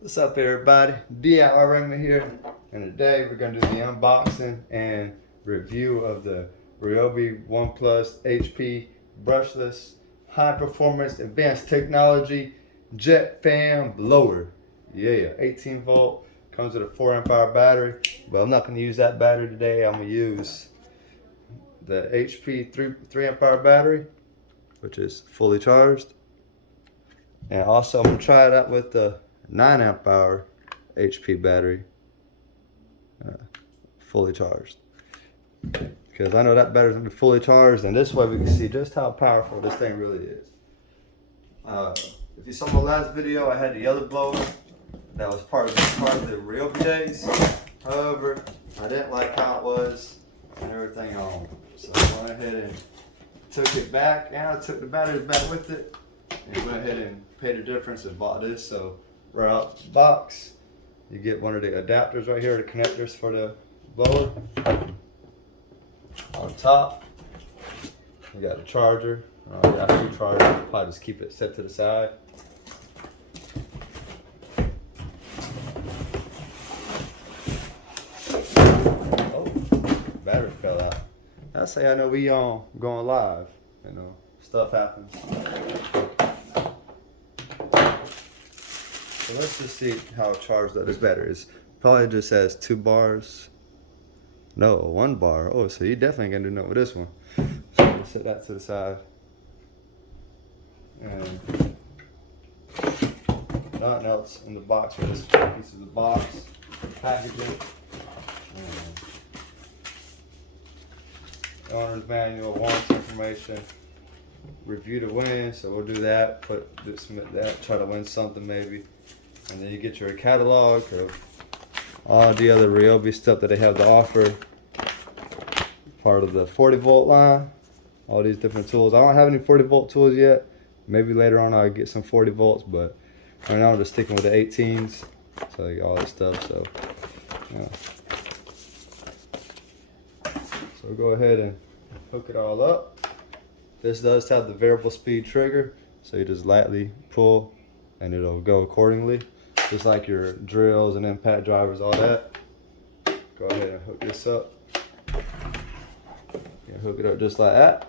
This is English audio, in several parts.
What's up, everybody? DIY Raymond here, and today we're going to do the unboxing and review of the Ryobi OnePlus HP brushless high performance advanced technology jet fan blower. Yeah, 18 volt, comes with a 4 amp hour battery, but I'm not going to use that battery today. I'm going to use the HP 3 amp hour battery, which is fully charged, and also I'm going to try it out with the 9 amp hour HP battery, fully charged, because I know that battery's gonna be fully charged, and this way we can see just how powerful this thing really is. If you saw my last video, I had the other blower that was part of the Ryobi days. However, I didn't like how it was and everything on, so I went ahead and took it back, and I took the batteries back with it, and went ahead and paid the difference and bought this. So right out the box, you get one of the adapters right here, the connectors for the blower. On top, you got the charger. You got two chargers. Probably just keep it set to the side. Oh, battery fell out. That's how I know we going live. You know, stuff happens. So let's just see how charged up this battery is. Probably just has 2 bars. No, 1 bar. Oh, so you definitely gonna do nothing with this one. So we'll set that to the side. And nothing else in the box. Just pieces of the box, packaging, owner's manual, warranty information, review to win. So we'll do that. Submit that. Try to win something maybe. And then you get your catalog of all the other Ryobi stuff that they have to offer. Part of the 40 volt line, all these different tools. I don't have any 40 volt tools yet. Maybe later on I'll get some 40 volts, but right now I'm just sticking with the 18s. So you got all this stuff. So yeah. So go ahead and hook it all up. This does have the variable speed trigger, so you just lightly pull and it'll go accordingly. Just like your drills and impact drivers, all that. Go ahead and hook this up. You can hook it up just like that.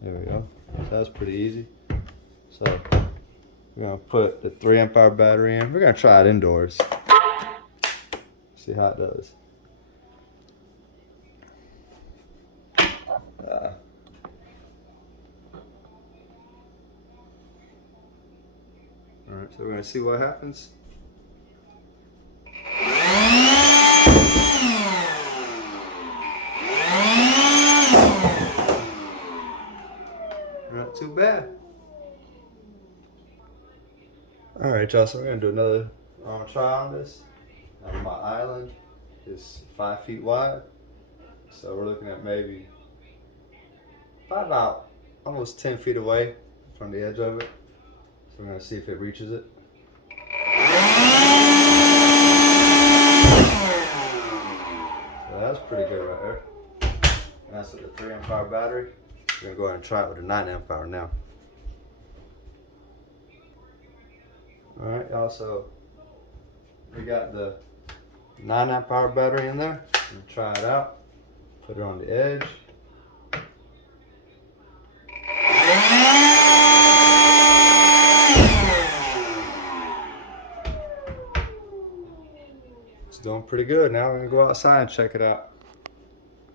There we go. So that's pretty easy. So we're gonna put the 3 amp hour battery in. We're gonna try it indoors. See how it does. Alright, so we're going to see what happens. Not too bad. Alright, y'all, so we're going to do another try on this. My island is 5 feet wide. So we're looking at maybe about almost 10 feet away from the edge of it. So we're going to see if it reaches it. So that's pretty good right there. And that's with the 3 amp hour battery. We're going to go ahead and try it with a 9 amp hour now. Alright, also we got the 9 amp hour battery in there. We'll try it out. Put it on the edge. It's doing pretty good. Now we're gonna go outside and check it out.